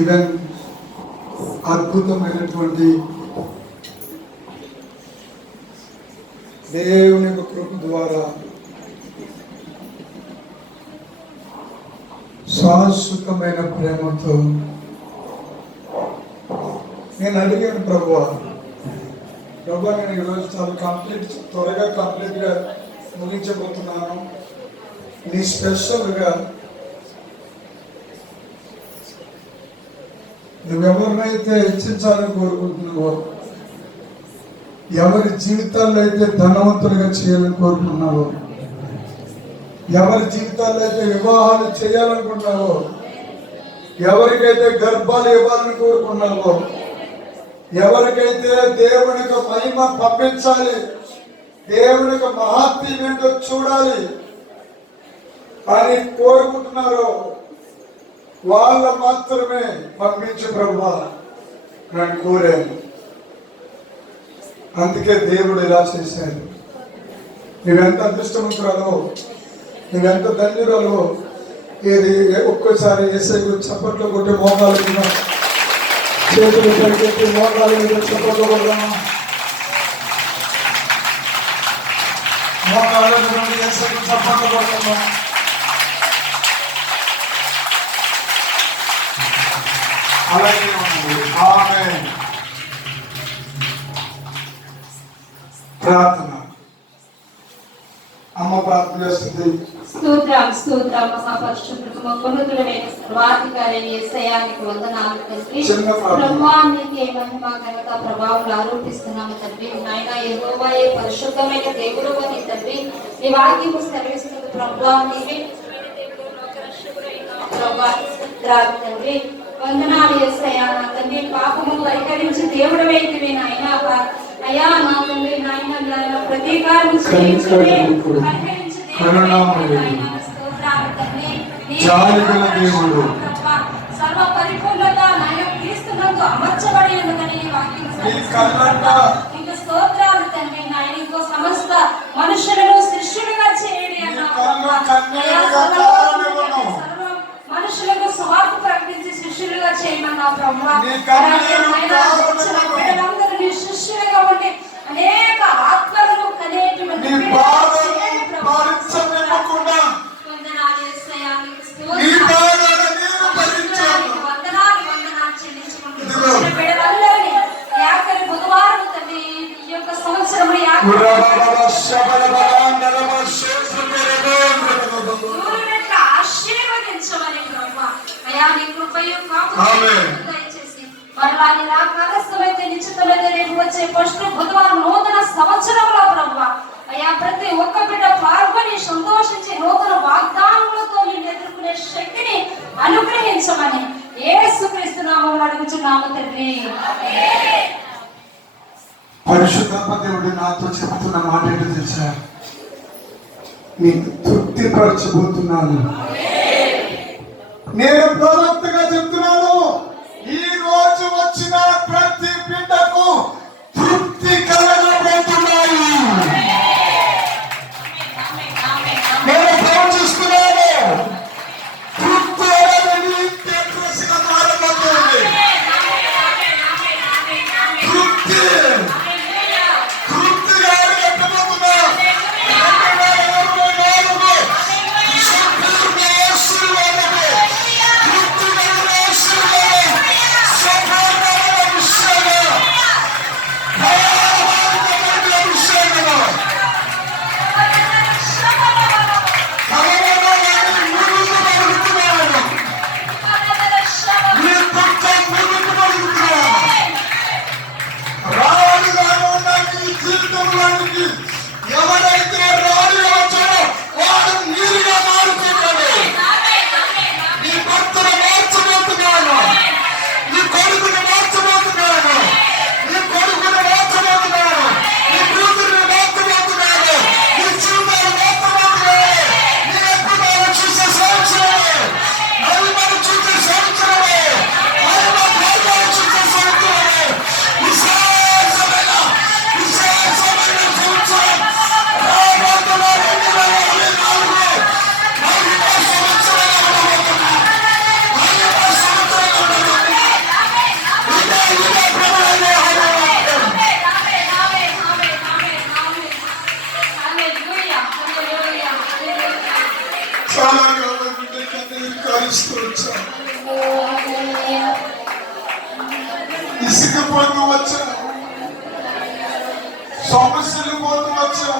Even అద్భుతమైనటువంటి దేవుని యొక్క కృప ద్వారా శాశ్వతమైన ప్రేమతో నేను అడిగాను ప్రభు ప్రభు నేను ఈరోజు చాలా కంప్లీట్ త్వరగా కంప్లీట్గా ముగించబోతున్నాను. నీ స్పెషల్గా నువ్వెవరినైతే హెచ్చించాలని కోరుకుంటున్నావో ఎవరి జీవితాల్లో అయితే ధనవంతులుగా చేయాలని కోరుకున్నావో ఎవరి జీవితాల్లో అయితే వివాహాలు చేయాలనుకున్నావో ఎవరికైతే గర్భాలు ఇవ్వాలని కోరుకున్నావో ఎవరికైతే దేవునికి మహిమ పంపించాలి దేవునికి మహాత్మ్యం ఏంటో చూడాలి అని కోరుకుంటున్నారో వాళ్ళ మాత్రమే పంపించి ప్రభా నన్ను కోరాను. అందుకే దేవుడు ఇలా చేశాడు. నువ్వెంత అదృష్టవంతురాలో నువ్వెంత ధన్యురాలో ఏది ఒక్కోసారి ఏసై చప్పట్లు కొట్టి మోకాలు మీద చేతులు పైకెత్తి మోకాలు మీద చప్పట్లు కొడదామా? మోకాలు చప్పట్లు కొడతామా అలాగే ఆమేన్. ప్రార్థన అమ్మ ప్రార్థన చేస్తుంది స్తోత్రం స్తోత్రం మహాపరిశుద్ధుడు మహోన్నతుడైన సర్వాధికారి యేసయ్యానికి వందనాలు తండ్రి. ప్రార్థన. బ్రహ్మానికి మహిమ ఘనత ప్రభావం ఆరోపిస్తున్నాము తండ్రి. నాయన యెహోవాయే పరిశుద్ధమైన దేవుడు అని తండ్రి. నీ వాక్యము సెలవిస్తుంది. ప్రభా నీవే. తండ్రి. వందనాలు యేసయ్యా నా తండ్రి పాపము పరిహరించి దేవుడు వైద్యమే నాయన అయ్యా నా తండ్రి నాయన నాయన ప్రతీకారం. జాలిగల దేవుడు. సర్వ పరిపూర్ణత నాయన క్రీస్తునందు అమర్చబడి ఉన్నదని ఈ వాక్యం ఆశీర్వదించమని నీ కృపయు. దయచేసి. నిశ్చితమైతే రేపు వచ్చే బుధవారం నూతన సంవత్సరంలో ప్రభువా అయ్యా ప్రతి ఒక్క బిడ్డ పాల్గొని సంతోషించి నూతన వాగ్దానములతో నిన్ను ఎదుర్కొనే శక్తిని అనుగ్రహించమని యేసుక్రీస్తు నామములో అడుగుచున్నాము తండ్రి. పరిశుద్ధాత్మ దేవుడు నాతో చెబుతున్న మాట ఏంటో తెలుసా? నీకు తృప్తిపరచబోతున్నాను. నేను ప్రవక్తగా కన్నీరు కారుస్తూ వచ్చాను ఇసుకపోతూ వచ్చా. సమస్యలు పోతూ వచ్చా.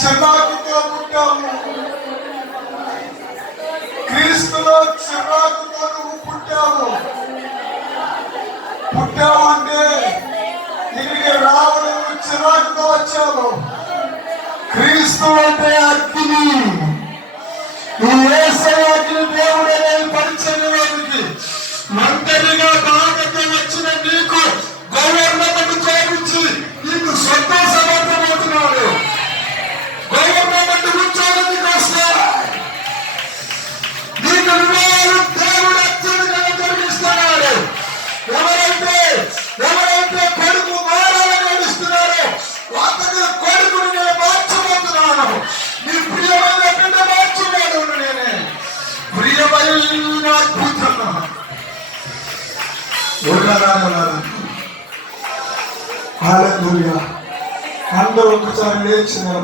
చిరాకుతో పుట్టాము. క్రీస్తులో చిరాకుతో నువ్వు పుట్టావు. పుట్టావు అంటే ఇక్కడికి రావడం చిరాకుతో వచ్చావు. క్రీస్తు అంటే bring up 할렐루야. 안도로 그 자리에 지내는